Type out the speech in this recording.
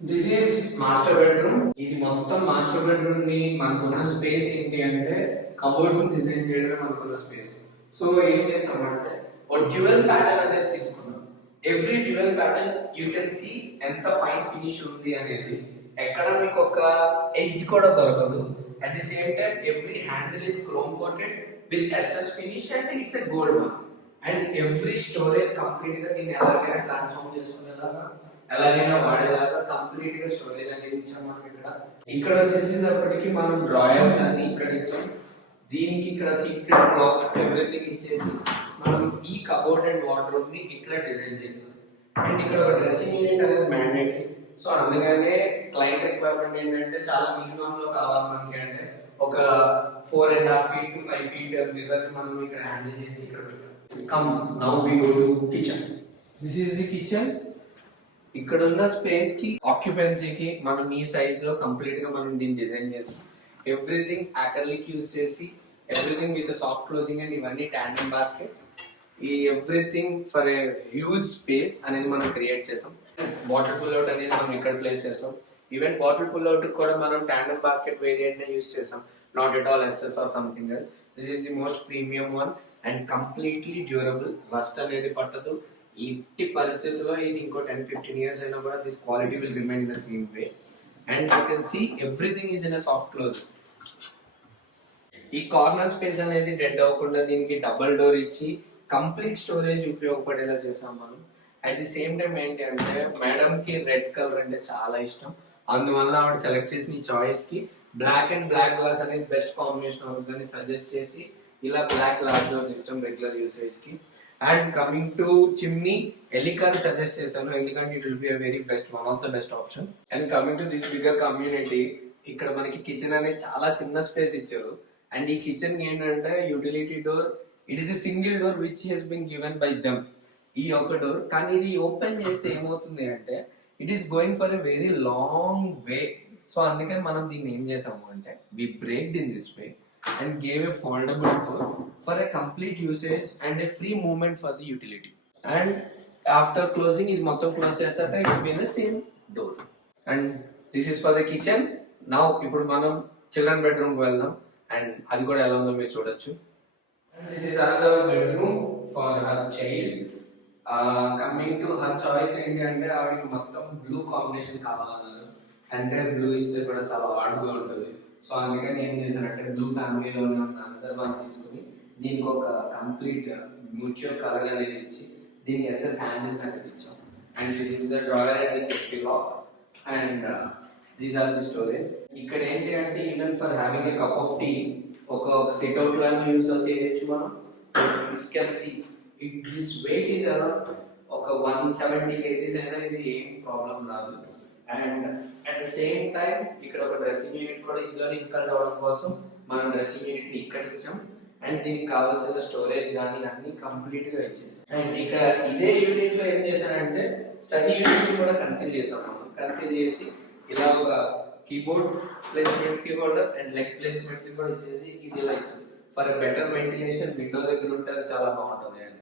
This is master bedroom. ఇది మొత్తం master bedroom ని మనకున్న స్పేస్ ఏంటి అంటే కబోర్డ్స్ డిజైన్ చేయడమే మనకున్న స్పేస్. సో ఏం చేసామంటే ఒక డ్యూయల్ ప్యాటర్న్ అనేది తీసుకున్నాం. Every dual pattern you can see ఎంత ఫైన్ ఫినిష్ ఉంది అనేది. ఎక్కడ మీకు ఒక ఎడ్జ్ కూడా దొరకదు. At the same time every handle is chrome coated with SS finish and it's a gold one. And every storage complete గా దీన్ని ఎలాగైనా ట్రాన్స్ఫార్మ్ చేసుకునేలాగా ఎలాగైనా వాడేలాగా కంప్లీట్ గా స్టోరేజ్ అనేది ఇచ్చాం మనం ఇక్కడ వచ్చేసేటప్పటికి మనం డ్రాయర్స్ అన్ని ఇక్కడ ఇచ్చాం. దీనికి ఇక్కడ సీక్రెట్ లాక్ ఎవ్రీథింగ్ ఇచ్చేసి మనం ఈ కబోర్డ్ అండ్ వార్డ్రోబ్ ని ఇట్లా డిజైన్ చేసాం. అండ్ ఇక్కడ ఒక డ్రెస్సింగ్ యూనిట్ అనేది మ్యాండేటరీ. సో అందుకనే క్లయింట్ రిక్వైర్మెంట్ ఏంటంటే చాలా మినిమం లో కావాలి మనకి. అంటే ఒక 4.5 feet to 5 feet మిర్రర్ మనం ఇక్కడ హ్యాండిల్ చేసి ఇక్కడ పెట్టాం. Come now we go to kitchen. This is the kitchen. ఇక్కడ ఉన్న స్పేస్ కి ఆక్యుపెన్సీకి మనం ఈ సైజ్ లో కంప్లీట్ గా మనం దీన్ని డిజైన్ చేసాం. ఎవ్రీథింగ్ అక్రిలిక్ యూస్ చేసి everything with soft closing and ఇవన్నీ టాండెమ్ బాస్కెట్స్. ఈ everything for a huge space అనేది మనం క్రియేట్ చేసాం. బాటిల్ పుల్అవుట్ అనేది మనం ఇక్కడ ప్లేస్ చేసాం. ఈవెన్ బాటిల్ పుల్అవుట్ కూడా మనం టాండెమ్ బాస్కెట్ వేరియంట్ యూస్ చేసాం, not at all SS or something else. This is the most premium one and completely durable. Rust అనేది పట్టదు. ఇట్టి పరిస్థితుల్లో ఇది ఇంకో 10-15 years అయినా కూడా this quality will remain in the same way. And you can see everything is in a soft close. ఈ corner space అనేది డెడ్ అవ్వకుండా దీనికి డబుల్ డోర్ ఇచ్చి కంప్లీట్ స్టోరేజ్ ఉపయోగపడేలా చేసాం మనం. అట్ ది సేమ్ టైం ఏంటి అంటే మేడం కి రెడ్ కలర్ అంటే చాలా ఇష్టం. అందువల్ల ఆవిడ సెలెక్ట్ చేసిన ఈ చాయిస్ కి బ్లాక్ అండ్ బ్లాక్ గ్లాస్ అనేది బెస్ట్ కాంబినేషన్ అవుతుందని సజెస్ట్ చేసి ఇలా బ్లాక్ గ్లాస్ డోర్స్ ఇచ్చాం రెగ్యులర్ యూసేజ్ కి. And coming to chimney, Elecon suggest చేశాను ఎందుకంటే it will be a very best one of the best option. And coming to this bigger community, ఇక్కడ మనకి కిచెన్ అనేది చాలా చిన్న స్పేస్ ఇచ్చారు. అండ్ ఈ కిచెన్ ఏంటంటే utility door, it is a single door which has been given by them. ఈ ఒక డోర్ కానీ ఇది ఓపెన్ చేస్తే ఏమవుతుంది అంటే it is going for a very long way. So అందుకని మనం దీన్ని ఏం చేసాము అంటే we breaked in this way and gave a foldable door for a complete usage and a free movement for the utility. And after closing it మొత్తం close చేశాక it will be in the same door. And this is for the kitchen. Now ఇప్పుడు మనం children bedroom కి వెళ్దాం and అది కూడా ఎలా ఉందో మీరు చూడొచ్చు. And this is another bedroom for her child. Coming to her choice ఏంటి అంటే ఆవిడకి మొత్తం బ్లూ కాంబినేషన్ కావాలన్నారు. అంటే బ్లూ ఇస్తే కూడా చాలా హార్డ్ గా ఉంటుంది. సో అందుకని ఏం చేశానంటే బ్లూ ఫ్యామిలీలోనే ఉన్న అందరు మనం తీసుకుని దీనికి ఒక కంప్లీట్ మ్యూచువల్ కలర్ అనేది ఇచ్చి దీనికి ఎస్ఎస్ హ్యాండిల్స్ అనేది ఇచ్చాం. And this is the drawer and safety lock and these are the storage. ఇక్కడ ఏంటి అంటే even for having a cup of tea ఒక సిట్ అవుట్ లాగా యూస్ చేయొచ్చు మనం. You can see it this weight is around ఒక 170 kgs అయినా ఇది ఏం ప్రాబ్లం రాదు. And at the same time ఇక్కడ ఒక డ్రెస్సింగ్ యూనిట్ కూడా ఇందులోనే ఇన్కల్ అవ్వడం కోసం మనం డ్రెస్సింగ్ యూనిట్ ని ఇక్కడ ఇచ్చాం. అండ్ దీనికి కావాల్సిన స్టోరేజ్ కానీ అన్ని కంప్లీట్ గా ఇచ్చేసాం. అండ్ ఇక్కడ ఇదే యూనిట్ లో ఏం చేశానంటే స్టడీ యూనిట్ కూడా కన్సిల్ చేసాం. మనం కన్సిల్ చేసి ఇలా ఒక కీబోర్డ్ ప్లేస్మెంట్ కి హోల్డర్ అండ్ లెగ్ ప్లేస్మెంట్ కి కూడా ఇచ్చేసి ఇది ఇలా ఇచ్చాం. For a better ventilation window దగ్గర ఉంటే చాలా బాగుంటుంది.